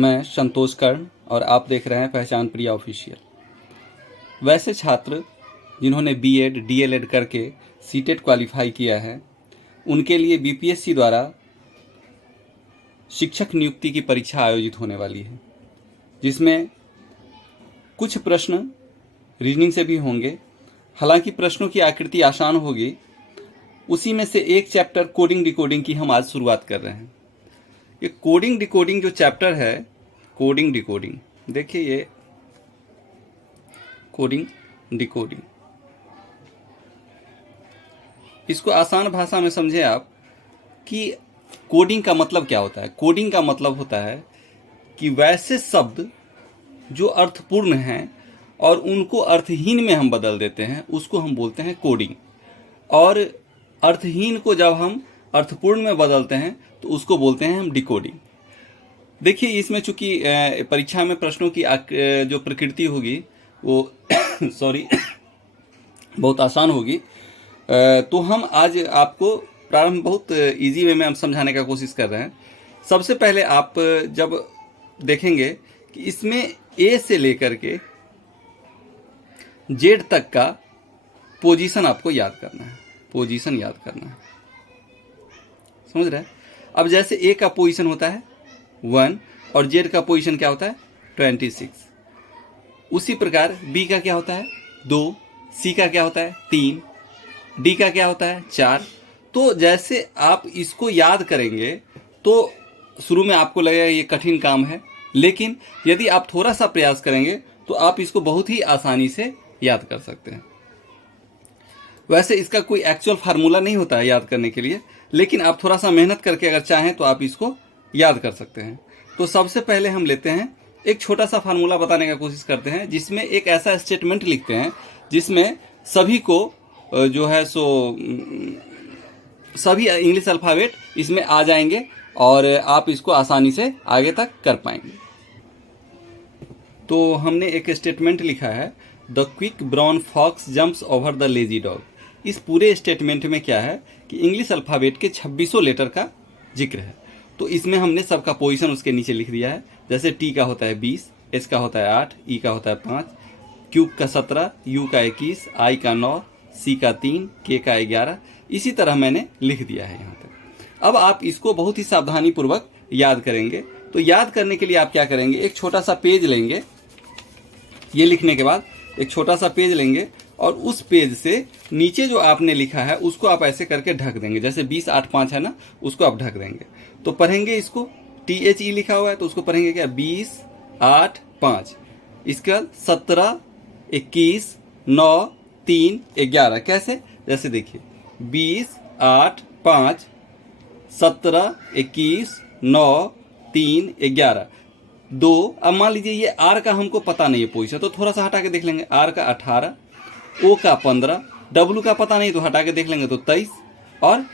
मैं संतोष कर्ण और आप देख रहे हैं पहचान प्रिया ऑफिशियल। वैसे छात्र जिन्होंने बीएड डीएलएड करके सीटेट क्वालिफाई किया है, उनके लिए बीपीएससी द्वारा शिक्षक नियुक्ति की परीक्षा आयोजित होने वाली है, जिसमें कुछ प्रश्न रीजनिंग से भी होंगे। हालांकि प्रश्नों की आकृति आसान होगी। उसी में से एक चैप्टर कोडिंग डिकोडिंग की हम आज शुरुआत कर रहे हैं। ये कोडिंग डिकोडिंग जो चैप्टर है, कोडिंग डिकोडिंग, देखिए ये कोडिंग डिकोडिंग, इसको आसान भाषा में समझें आप कि कोडिंग का मतलब क्या होता है। कोडिंग का मतलब होता है कि वैसे शब्द जो अर्थपूर्ण हैं और उनको अर्थहीन में हम बदल देते हैं, उसको हम बोलते हैं कोडिंग। और अर्थहीन को जब हम अर्थपूर्ण में बदलते हैं तो उसको बोलते हैं हम डिकोडिंग। देखिए इसमें चूंकि परीक्षा में प्रश्नों की जो प्रकृति होगी वो सॉरी बहुत आसान होगी, तो हम आज आपको प्रारंभ बहुत इजी वे में हम समझाने का कोशिश कर रहे हैं। सबसे पहले आप जब देखेंगे कि इसमें ए से लेकर के जेड तक का पोजीशन आपको याद करना है, पोजीशन याद करना है, समझ रहे हैं। अब जैसे ए का पोजीशन होता है 1 और जेड का पोजीशन क्या होता है 26। उसी प्रकार बी का क्या होता है 2, सी का क्या होता है 3, डी का क्या होता है 4। तो जैसे आप इसको याद करेंगे तो शुरू में आपको लगेगा ये कठिन काम है, लेकिन यदि आप थोड़ा सा प्रयास करेंगे तो आप इसको बहुत ही आसानी से याद कर सकते हैं। वैसे इसका कोई एक्चुअल फार्मूला नहीं होता है याद करने के लिए, लेकिन आप थोड़ा सा मेहनत करके अगर चाहें तो आप इसको याद कर सकते हैं। तो सबसे पहले हम लेते हैं एक छोटा सा फार्मूला बताने का कोशिश करते हैं, जिसमें एक ऐसा स्टेटमेंट लिखते हैं जिसमें सभी को जो है सो सभी इंग्लिश अल्फ़ाबेट इसमें आ जाएंगे और आप इसको आसानी से आगे तक कर पाएंगे। तो हमने एक स्टेटमेंट लिखा है, the quick brown fox jumps over the lazy dog. इस पूरे स्टेटमेंट में क्या है कि इंग्लिश अल्फ़ाबेट के 2600 लेटर का जिक्र है। तो इसमें हमने सबका पोजीशन उसके नीचे लिख दिया है। जैसे टी का होता है 20, एच का होता है 8, ई का होता है 5, क्यू का 17, यू का 21, आई का 9, सी का 3, के का 11। इसी तरह मैंने लिख दिया है यहाँ तक। अब आप इसको बहुत ही सावधानी पूर्वक याद करेंगे। तो याद करने के लिए आप क्या करेंगे, एक छोटा सा पेज लेंगे। ये लिखने के बाद एक छोटा सा पेज लेंगे और उस पेज से नीचे जो आपने लिखा है उसको आप ऐसे करके ढक देंगे। जैसे 20, 8, 5 है ना, उसको आप ढक देंगे। तो पढ़ेंगे इसको, THE लिखा हुआ है तो उसको पढ़ेंगे क्या 20, 8, 5। इसके बाद 17, 21, 9, 3, 11। कैसे, जैसे देखिए 20, 8, 5, 17, 21, 9, 3, 11, 2। अब मान लीजिए ये आर का हमको पता नहीं है पोजीशन, तो थोड़ा सा हटा के देख लेंगे। आर का 18, ओ का 15, डब्लू का पता नहीं तो हटा के देख लेंगे तो 23 और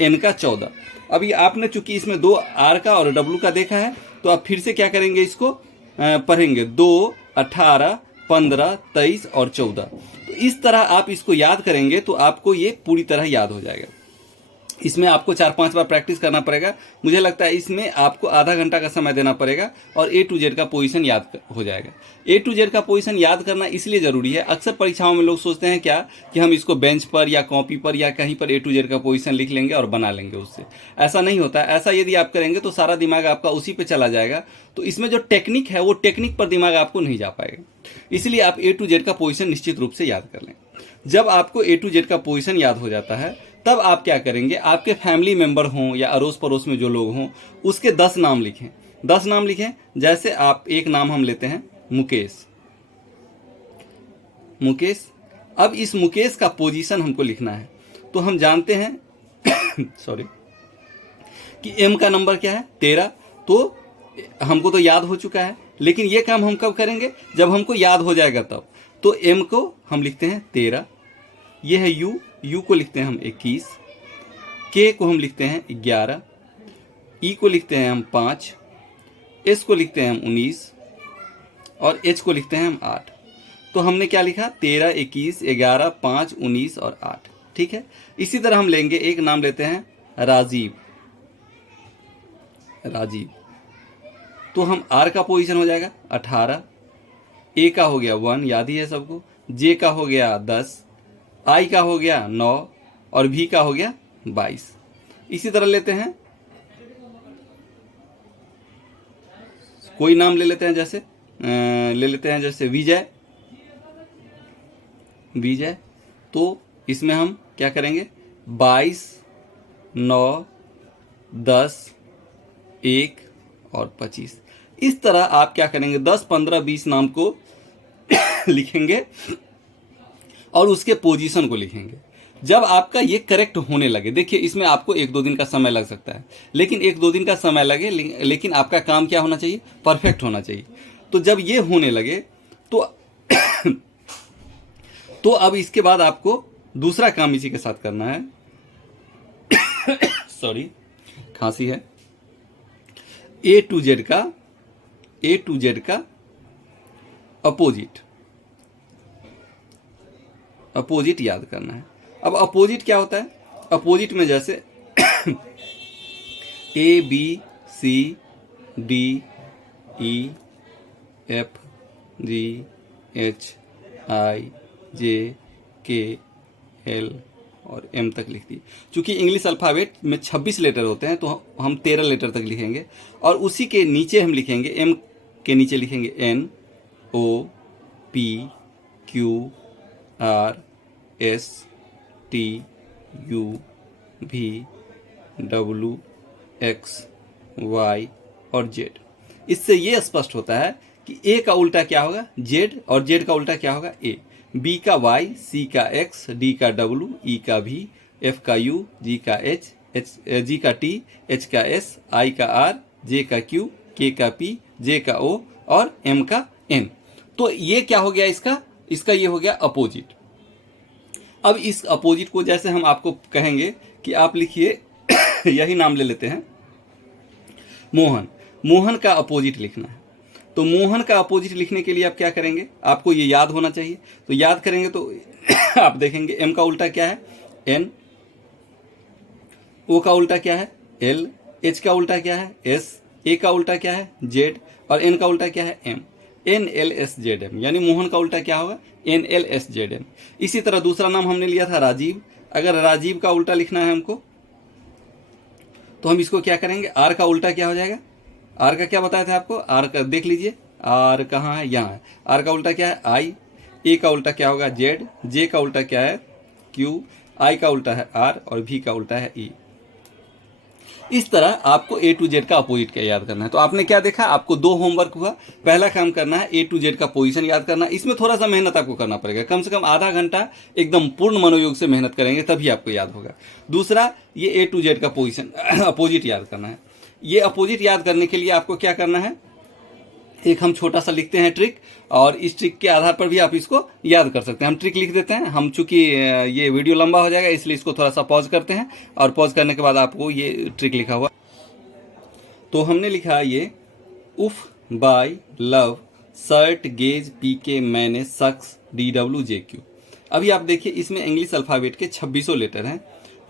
एन का 14। अभी आपने चूंकि इसमें 2 आर का और डब्लू का देखा है तो आप फिर से क्या करेंगे, इसको पढ़ेंगे 2, 18, 15, 23 और 14। तो इस तरह आप इसको याद करेंगे तो आपको ये पूरी तरह याद हो जाएगा। इसमें आपको 4-5 बार प्रैक्टिस करना पड़ेगा। मुझे लगता है इसमें आपको आधा घंटा का समय देना पड़ेगा और A to Z का पोजीशन याद हो जाएगा। A to Z का पोजीशन याद करना इसलिए ज़रूरी है, अक्सर परीक्षाओं में लोग सोचते हैं क्या कि हम इसको बेंच पर या कॉपी पर या कहीं पर A to Z का पोजीशन लिख लेंगे और बना लेंगे उससे। ऐसा नहीं होता है। ऐसा यदि आप करेंगे तो सारा दिमाग आपका उसी पर चला जाएगा। तो इसमें जो टेक्निक है वो टेक्निक पर दिमाग आपको नहीं जा पाएगा। इसलिए आप A to Z का पोजीशन निश्चित रूप से याद कर लें। जब आपको A to Z का पोजीशन याद हो जाता है तब आप क्या करेंगे, आपके फैमिली मेंबर हों या अड़ोस पड़ोस में जो लोग हों उसके 10 नाम लिखें। 10 नाम लिखें। जैसे आप एक नाम हम लेते हैं मुकेश। मुकेश। अब इस मुकेश का पोजीशन हमको लिखना है। तो हम जानते हैं सॉरी कि एम का नंबर क्या है 13। तो हमको तो याद हो चुका है, लेकिन ये काम हम कब करेंगे, जब हमको याद हो जाएगा तब। तो एम को हम लिखते हैं 13। ये है यू, यू को लिखते हैं हम 21, के को हम लिखते हैं 11, ई को लिखते हैं हम 5, एस को लिखते हैं हम 19 और एच को लिखते हैं हम 8। तो हमने क्या लिखा 13, 21, 11, 5, 19 और 8। ठीक है। इसी तरह हम लेंगे, एक नाम लेते हैं राजीव। राजीव। तो हम आर का पोजीशन हो जाएगा 18, ए का हो गया 1, याद ही है सबको, जे का हो गया 10, आई का हो गया 9 और भी का हो गया 22। इसी तरह लेते हैं, कोई नाम ले लेते हैं, जैसे ले लेते हैं जैसे विजय। विजय, तो इसमें हम क्या करेंगे, 22, 9, 10, 1 और 25। इस तरह आप क्या करेंगे, 10, 15, 20 नाम को लिखेंगे और उसके पोजीशन को लिखेंगे। जब आपका ये करेक्ट होने लगे, देखिए इसमें आपको 1-2 दिन का समय लग सकता है, लेकिन 1-2 दिन का समय लगे, लेकिन आपका काम क्या होना चाहिए, परफेक्ट होना चाहिए। तो जब ये होने लगे तो तो अब इसके बाद आपको दूसरा काम इसी के साथ करना है। सॉरी, खांसी है। ए टू जेड का अपोजिट याद करना है। अब अपोजिट क्या होता है, अपोजिट में जैसे A B C D E F G H I J K L और एम तक लिख दी। चूंकि इंग्लिश अल्फ़ाबेट में 26 लेटर होते हैं तो हम 13 लेटर तक लिखेंगे, और उसी के नीचे हम लिखेंगे, एम के नीचे लिखेंगे N O P Q R S T U V W X Y और जेड। इससे ये स्पष्ट होता है कि ए का उल्टा क्या होगा, जेड, और जेड का उल्टा क्या होगा, ए। बी का वाई, सी का एक्स, डी का डब्ल्यू, ई का भी, एफ का यू, जी का एच, जी का टी, एच का एस, आई का आर, जे का क्यू, के का पी, जे का ओ और एम का एन। तो ये क्या हो गया, इसका ये हो गया अपोजिट। अब इस अपोजिट को जैसे हम आपको कहेंगे कि आप लिखिए यही नाम ले लेते हैं, मोहन। मोहन का अपोजिट लिखना है। तो मोहन का अपोजिट लिखने के लिए आप क्या करेंगे, आपको ये याद होना चाहिए। तो याद करेंगे तो आप देखेंगे एम का उल्टा क्या है, एन, ओ का उल्टा क्या है, एल, एच का उल्टा क्या है, एस, ए का उल्टा क्या है, जेड, और एन का उल्टा क्या है, M. N L S Z M, यानी मोहन का उल्टा क्या होगा, N L S Z M. इसी तरह दूसरा नाम हमने लिया था राजीव। अगर राजीव का उल्टा लिखना है हमको, तो हम इसको क्या करेंगे, आर का उल्टा क्या हो जाएगा, आर का क्या बताया था आपको, आर का देख लीजिए, आर कहाँ है, यहाँ है। आर का उल्टा क्या है, आई। ए का उल्टा क्या होगा, जेड। जे का उल्टा क्या है, क्यू। आई का उल्टा है आर और भी का उल्टा है ई। इस तरह आपको ए टू जेड का अपोजिट क्या याद करना है। तो आपने क्या देखा, आपको 2 होमवर्क हुआ। पहला काम करना है ए टू जेड का पोजीशन याद करना। इसमें थोड़ा सा मेहनत आपको करना पड़ेगा, कम से कम आधा घंटा एकदम पूर्ण मनोयोग से मेहनत करेंगे तभी आपको याद होगा। दूसरा, ये ए टू जेड का पोजीशन अपोजिट याद करना है। ये अपोजिट याद करने के लिए आपको क्या करना है, एक हम छोटा सा लिखते हैं ट्रिक, और इस ट्रिक के आधार पर भी आप इसको याद कर सकते हैं। हम ट्रिक लिख देते हैं, हम चूंकि ये वीडियो लंबा हो जाएगा इसलिए इसको थोड़ा सा पॉज करते हैं, और पॉज करने के बाद आपको ये ट्रिक लिखा हुआ। तो हमने लिखा ये, उफ बाय लव शर्ट गेज पी के मैंने सक्स डी डब्ल्यू जे क्यू। अभी आप देखिए इसमें इंग्लिश अल्फ़ाबेट के 2600 लेटर हैं।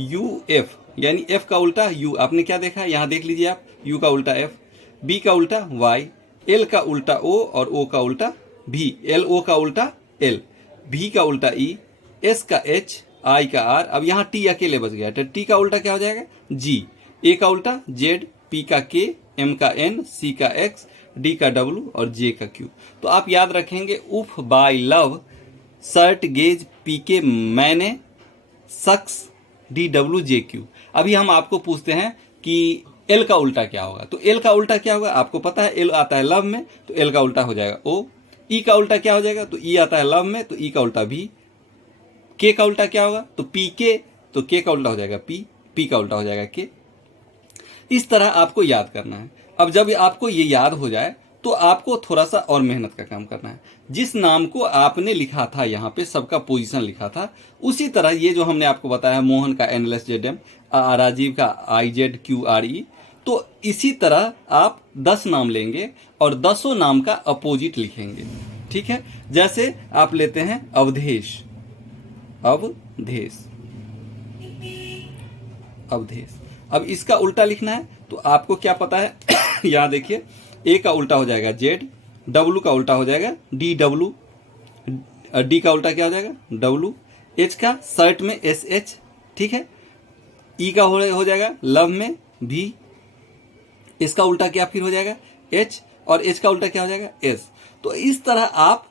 यू एफ, यानी एफ का उल्टा यू, आपने क्या देखा, यहाँ देख लीजिए आप, यू का उल्टा एफ, बी का उल्टा वाई, एल का उल्टा ओ और ओ का उल्टा भी, एल ओ का उल्टा एल, भी का उल्टा ई, एस का एच, आई का आर। अब यहाँ टी अकेले बच गया, तो टी का उल्टा क्या हो जाएगा, जी। ए का उल्टा जेड, पी का के, एम का एन, सी का एक्स, डी का डब्ल्यू और जे का क्यू। तो आप याद रखेंगे, उफ बाय लव शर्ट गेज पी के मैंने सक्स डी डब्ल्यू जे क्यू। अभी हम आपको पूछते हैं कि एल का उल्टा क्या होगा। तो एल का उल्टा क्या होगा, आपको पता है एल आता है लव में, तो एल का उल्टा हो जाएगा ओ। ई का उल्टा क्या हो जाएगा, तो ई आता है लव में, तो ई का उल्टा भी। के का उल्टा क्या होगा, तो पी के, तो के का उल्टा हो जाएगा पी, पी का उल्टा हो जाएगा के। इस तरह आपको याद करना है। अब जब आपको ये याद हो जाए तो आपको थोड़ा सा और मेहनत का काम करना है। जिस नाम को आपने लिखा था, यहाँ पे सबका पोजीशन लिखा था, उसी तरह ये जो हमने आपको बताया, मोहन का N L S Z M, Rajiv का I Z Q R E, तो इसी तरह आप 10 नाम लेंगे और 10 नाम का अपोजिट लिखेंगे। ठीक है, जैसे आप लेते हैं अवधेश, अवधेश, अवधेश। अब इसका उल्टा लिखना है, तो आपको क्या पता है यहाँ देखिए, ए का उल्टा हो जाएगा जेड, डब्लू का उल्टा हो जाएगा डी डब्लू, डी का उल्टा क्या हो जाएगा डब्लू, एच का शर्ट में एस एच, ठीक है। ई का हो जाएगा लव में भी, इसका उल्टा क्या फिर हो जाएगा एच, और एच का उल्टा क्या हो जाएगा एस। तो इस तरह आप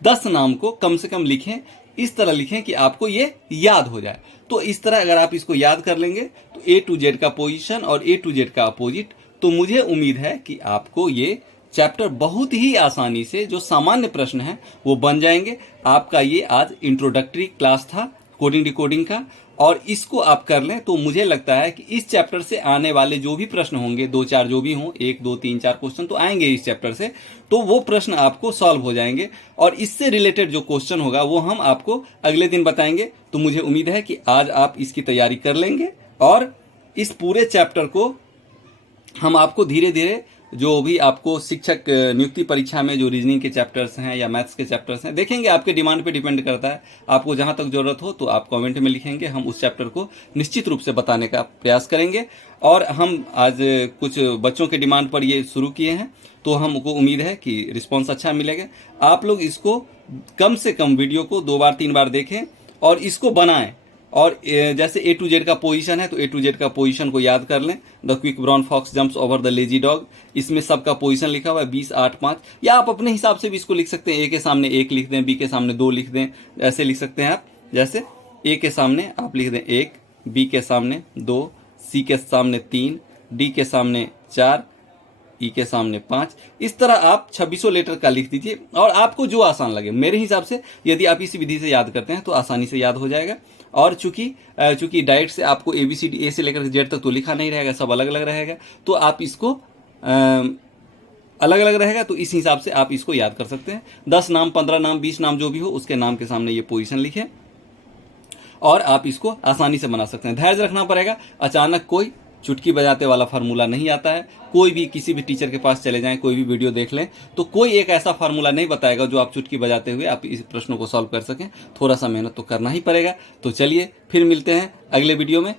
10 नाम को कम से कम लिखें, इस तरह लिखें कि आपको ये याद हो जाए। तो इस तरह अगर आप इसको याद कर लेंगे तो ए टू जेड का पोजीशन और ए टू जेड का अपोजिट, तो मुझे उम्मीद है कि आपको ये चैप्टर बहुत ही आसानी से जो सामान्य प्रश्न है वो बन जाएंगे। आपका ये आज इंट्रोडक्टरी क्लास था कोडिंग डिकोडिंग का, और इसको आप कर लें तो मुझे लगता है कि इस चैप्टर से आने वाले जो भी प्रश्न होंगे, 2-4 जो भी हों, 1 2 3 4 क्वेश्चन तो आएंगे इस चैप्टर से, तो वो प्रश्न आपको सॉल्व हो जाएंगे, और इससे रिलेटेड जो क्वेश्चन होगा वो हम आपको अगले दिन बताएंगे। तो मुझे उम्मीद है कि आज आप इसकी तैयारी कर लेंगे, और इस पूरे चैप्टर को हम आपको धीरे धीरे जो भी आपको शिक्षक नियुक्ति परीक्षा में जो रीजनिंग के चैप्टर्स हैं या मैथ्स के चैप्टर्स हैं देखेंगे, आपके डिमांड पे डिपेंड करता है। आपको जहां तक जरूरत हो तो आप कमेंट में लिखेंगे, हम उस चैप्टर को निश्चित रूप से बताने का प्रयास करेंगे। और हम आज कुछ बच्चों के डिमांड पर ये शुरू किए हैं, तो हमको उम्मीद है कि रिस्पॉन्स अच्छा मिलेगा। आप लोग इसको कम से कम वीडियो को 2 बार 3 बार देखें और इसको बनाएं, और जैसे ए टू जेड का पोजीशन है तो ए टू जेड का पोजीशन को याद कर लें। The quick brown fox jumps over the lazy dog, इसमें सबका पोजीशन लिखा हुआ है 20 8 5, या आप अपने हिसाब से भी इसको लिख सकते हैं। ए के सामने 1 लिख दें, बी के सामने 2 लिख दें, ऐसे लिख सकते हैं आप। जैसे ए के सामने आप लिख दें 1, बी के सामने 2, सी के सामने 3, डी के सामने 4, ई के सामने 5। इस तरह आप 2600 लेटर का लिख दीजिए, और आपको जो आसान लगे। मेरे हिसाब से यदि आप इस विधि से याद करते हैं तो आसानी से याद हो जाएगा। और चूंकि डायरेक्ट से आपको ABCD ए से लेकर जेड तक तो लिखा नहीं रहेगा, सब अलग अलग रहेगा, तो आप इसको अलग अलग रहेगा, तो इस हिसाब से आप इसको याद कर सकते हैं। 10 नाम 15 नाम 20 नाम जो भी हो उसके नाम के सामने ये पोजीशन लिखें, और आप इसको आसानी से बना सकते हैं। धैर्य रखना पड़ेगा, अचानक कोई चुटकी बजाते वाला फार्मूला नहीं आता है। कोई भी किसी भी टीचर के पास चले जाएं, कोई भी वीडियो देख लें, तो कोई एक ऐसा फार्मूला नहीं बताएगा जो आप चुटकी बजाते हुए आप इस प्रश्नों को सॉल्व कर सकें। थोड़ा सा मेहनत तो करना ही पड़ेगा। तो चलिए फिर मिलते हैं अगले वीडियो में।